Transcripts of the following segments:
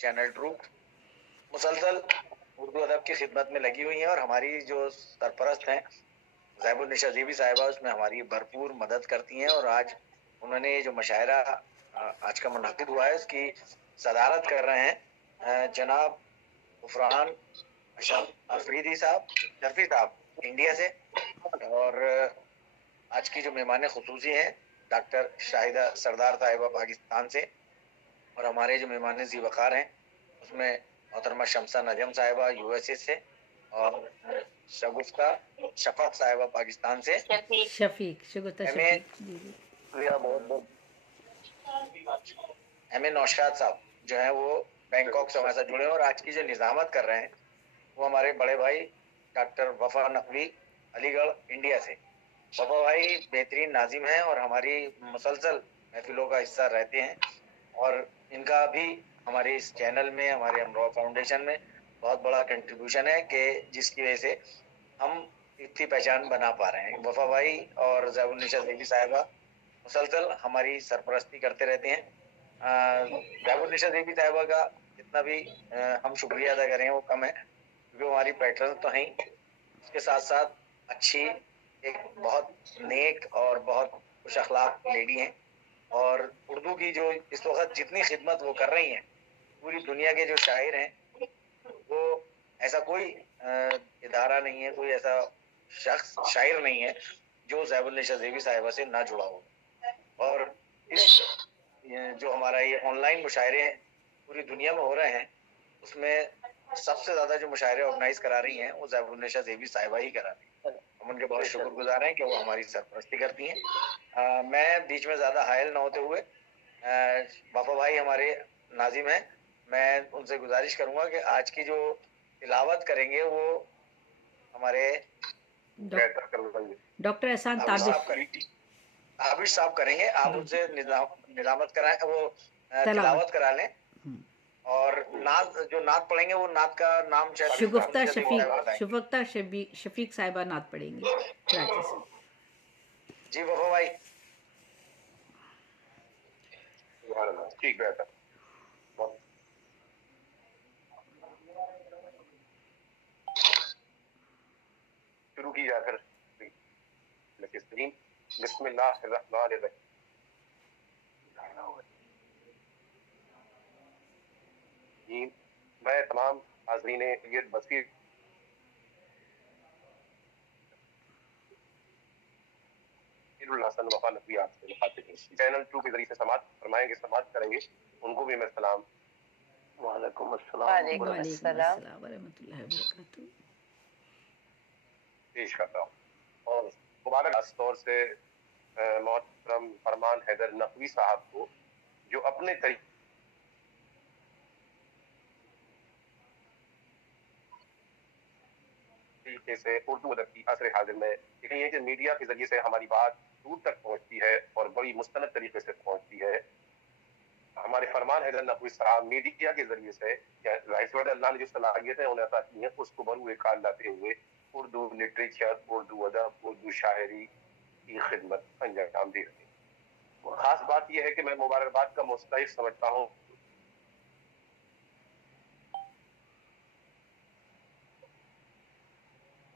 Channel true मुसलसल उर्दू अदब की खिदमत में लगी हुई हैं और हमारी जो सरपरस्त हैं ज़ैबुन्निशा ज़ीबी साहिबा उसमें हमारी भरपूर मदद करती हैं। और आज उन्होंने जो मुशायरा आज का मुनक़िद हुआ है उसकी सदारत कर रहे हैं जनाब गुफरान अफरीदी साहब, शफी साहब इंडिया से। और आज की जो मेहमान खुसूसी हैं डॉक्टर शाहिदा सरदार साहिबा पाकिस्तान से, और हमारे जो मेहमान ज़ी वक़ार हैं उसमें मोहतरमा शमसा नजम साहिबा यूएसए से, और शगुफ्ता शफक साहिबा पाकिस्तान से। एम ए नौशाद साहब जो है वो बैंकॉक से हमारे साथ जुड़े हैं और आज की जो निजामत कर रहे हैं वो हमारे बड़े भाई डॉक्टर वफा नकवी अलीगढ़ इंडिया से। वफा भाई बेहतरीन नाजिम हैं और हमारी मुसलसल महफिलों का हिस्सा रहते हैं, और इनका भी हमारे इस चैनल में, हमारे अमरोहा फाउंडेशन में बहुत बड़ा कंट्रीब्यूशन है कि जिसकी वजह से हम इतनी पहचान बना पा रहे हैं। वफा भाई और ज़ैबुन्निशा ज़ीबी साहिबा मुसलसल हमारी सरपरस्ती करते रहते हैं। ज़ैबुन्निशा ज़ीबी साहिबा का जितना भी हम शुक्रिया अदा करें वो कम है, क्योंकि हमारी पैटर्न तो हैं, उसके साथ साथ अच्छी एक बहुत नेक और बहुत खुश अखलाक लेडी हैं। और उर्दू की जो इस वक्त जितनी खिदमत वो कर रही हैं, पूरी दुनिया के जो शायर हैं वो ऐसा कोई इदारा नहीं है, कोई ऐसा शख्स शायर नहीं है जो ज़ैबुन्निशा ज़ीबी साहिबा से ना जुड़ा हो। और इस जो हमारा ये ऑनलाइन मुशायरे पूरी दुनिया में हो रहे हैं उसमें सबसे ज्यादा जो मुशायरे ऑर्गेनाइज करा रही हैं वो ज़ैबुन्निशा ज़ीबी साहिबा ही करा रही हैं। हम उनके बहुत शुक्रगुजार हैं कि वो हमारी सरपरस्ती करती हैं। मैं बीच में ज्यादा हायल ना होते हुए वफा भाई हमारे नाजिम हैं, मैं उनसे गुजारिश करूंगा कि आज की जो तिलावत करेंगे वो हमारे डॉक्टर एहसान ताबिश साहब करेंगे। आप उनसे निजामत कराएं, वो तिलावत करा लें, और नात जो नात पढ़ेंगे वो नात का नाम शुगुफ्ता शफीक साहिबा नात पढ़ेंगी कराची से। जी वफा भाई ठीक है। शुरू की जाकर बिस्मिल्लाहिर्रहमानिर्रहीम। मैं तमाम हाज़रीन ये बसीर हसन वफा नकवी आपसे मुखातिब हूं। चैनल ट्रू के जरिए से समाअत फरमाएंगे, समाअत करेंगे, उनको भी मैं सलाम वालेकुम अस्सलाम व रहमतुल्लाहि व बरकातहू पेश करता हूँ। और मुबारक खास तौर से मोहतरम फरमान हैदर नकवी साहब को जो अपने तरीके से उर्दू अदब की असर हाजिर में कि मीडिया के जरिए से हमारी बात दूर तक पहुंचती है और बड़ी मुस्तनद तरीके से पहुंचती है। हमारे फरमान हैदर नकवी साहब मीडिया के जरिए से अल्लाह ने जो सलाहियतें उन्हें अता की हैं उसको बरूए कार लाते हुए उर्दू लिटरेचर, उर्दू अदब, उर्दू शायरी की खिदमत अंजाम दे रहे हैं। खास बात यह है कि मैं मुबारकबाद का मुस्तहिक समझता हूँ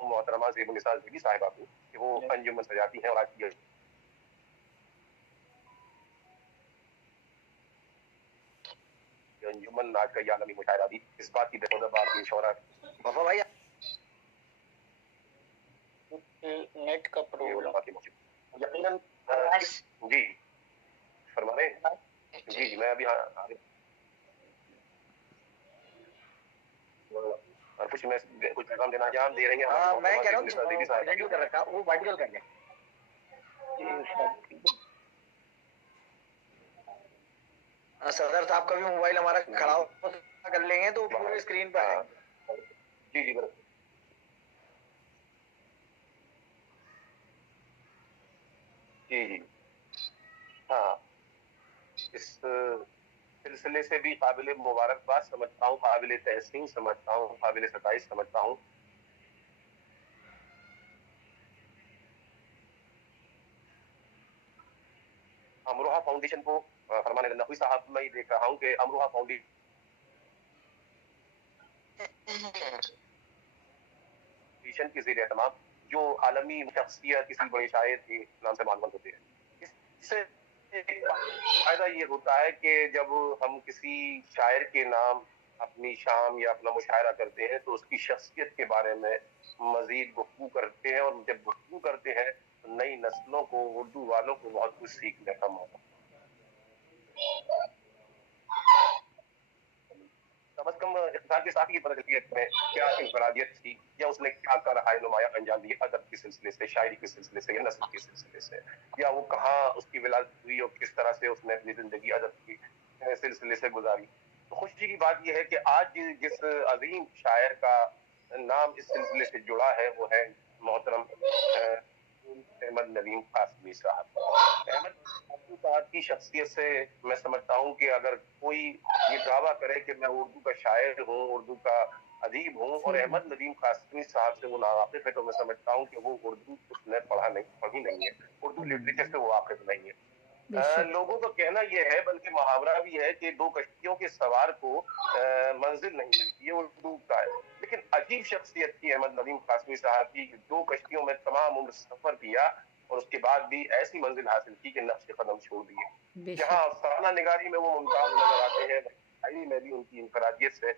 मोहतरमा ज़ैबुन्निशा ज़ीबी साहिबा को कि वो अंजुमन सजाती हैं और आज की अंजुमन आज का ये आलमी मुशायरा भी इस बात की बेखौफ की शौहरत। वफा भाई नेट का प्रॉब्लम यकीनन जी फरमा रहे हैं। जी मैं अभी कुछ मैं कुछ पैगाम देना अंजाम दे रही हैं। हाँ मैं कह रहा हूँ कर रखा वो वर्टिकल कर लें। सदर साहब का भी मोबाइल हमारा खड़ा कर लेंगे तो पूरे स्क्रीन पर आएंगे। जी जी जी जी हाँ, इस सिलसिले से भी काबिल मुबारकबाद समझता हूँ, काबिल तहसीन समझता हूँ, काबिल सताइश समझता हूँ। अमरोहा फाउंडेशन को फरमान नकवी साहब मैं देख रहा हूँ कि अमरोहा फाउंडेशन के ज़ेर एहतमाम जो आलमी शख्सियत किसी बड़े शायर के नाम से मालूम होते हैं। इससे फायदा ये होता है कि जब हम किसी शायर के नाम अपनी शाम या अपना मुशायरा करते हैं तो उसकी शख्सियत के बारे में मजीद गुफ्तगू करते हैं, और जब गुफ्तगू करते हैं तो नई नस्लों को, उर्दू वालों को बहुत कुछ सीखने का मौका, कम अज कम इख्तिसार के साथ ये पता चलती है कि क्या इंफरादियत थी, या उसने क्या कर हाय नुमाया अंजाम दिया अदब के सिलसिले से, शायरी के सिलसिले से, या नस्ल के सिलसिले से, या वो कहाँ उसकी विलादत हुई और किस तरह से उसने अपनी जिंदगी अदब की सिलसिले से गुजारी। तो खुशी की बात यह है कि आज जिस अजीम शायर का नाम इस सिलसिले से जुड़ा है वो है मोहतरम अहमद नदीम कासमी साहब। अहमद कासमी साहब की शख्सियत से मैं समझता हूँ कि अगर कोई ये दावा करे कि मैं उर्दू का शायर हूँ, उर्दू का अदीब हूँ, और अहमद नदीम कासमी साहब से वो नावाकिफ है, तो मैं समझता हूँ कि वो उर्दू उसने पढ़ी नहीं है, उर्दू लिटरेचर से वो वाकिफ नहीं है। लोगों का कहना यह है, बल्कि मुहावरा भी है, कि दो कश्तियों के सवार को मंजिल नहीं मिलती है, वो डूबता है। लेकिन अजीब शख्सियत थी अहमद नदीम कासमी साहब की, दो कश्तियों में तमाम उम्र सफर किया और उसके बाद भी ऐसी मंजिल हासिल की कि नक्श कदम छोड़ दिए। जहाँ अफसाना निगारी में वो मुमताज नजर आते हैं, शायरी में भी उनकी इंफरादियत से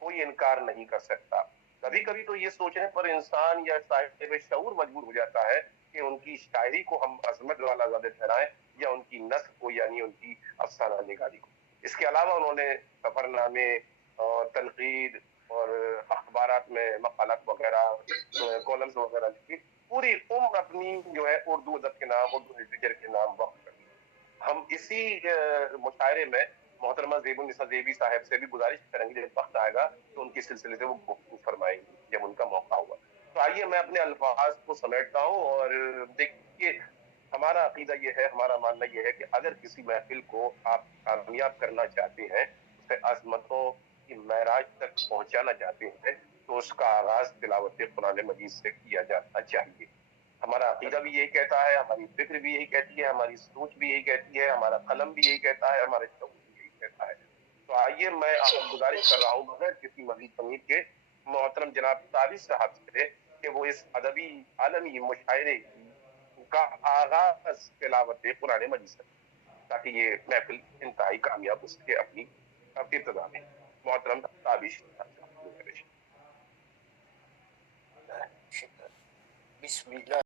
कोई इनकार नहीं कर सकता। कभी कभी तो ये सोचने पर इंसान या साहिब शऊर मजबूर हो जाता है कि उनकी शायरी को हम अजमत वाला ज़्यादा ठहराएं या उनकी नस्ल को, यानी उनकी अफसाना निगारी को। इसके अलावा उन्होंने सफरनामे और तनकीद और अखबारात में मकालात वगैरह, कॉलम्स वगैरह लिखी। पूरी उम्र अपनी जो है उर्दू अदब के नाम, उर्दू लिटरेचर के नाम वक्त कर दी। हम इसी मुशायरे में मोहतरमा ज़ेबुन्निसा ज़ेबी साहब से भी गुजारिश करेंगे, जब वक्त आएगा तो उनके सिलसिले से वो गुफ्तगू फरमाएंगे जब उनका मौका होगा। तो आइए मैं अपने अल्फाज को समेटता हूँ, और देखिए हमारा अकीदा ये है, हमारा मानना ये है कि अगर किसी महफिल को आप कामयाब करना चाहते हैं, उसे अज़मतों की महराज तक पहुंचाना चाहते हैं, तो उसका आगाज तिलावत कुरान मजीद से किया जाना चाहिए। हमारा अकीदा भी यही कहता है, हमारी फिक्र भी यही कहती है, हमारी सोच भी यही कहती है, हमारा कलम भी यही कहता है, हमारा शऊर भी यही कहता है। तो आइए मैं आपको गुजारिश कर रहा हूँ बगैर किसी मजीद तमीज के मोहतरम जनाब ताबिश साहब से कि वो इस अदबी आलमी मुशायरे का आगाज तिलावत कुरान मजीद से, ताकि ये महफिल इंतहाई कामयाब हो सके अपनी इब्तिदा में। मोहतरम ताबिश साहब। बिस्मिल्लाह।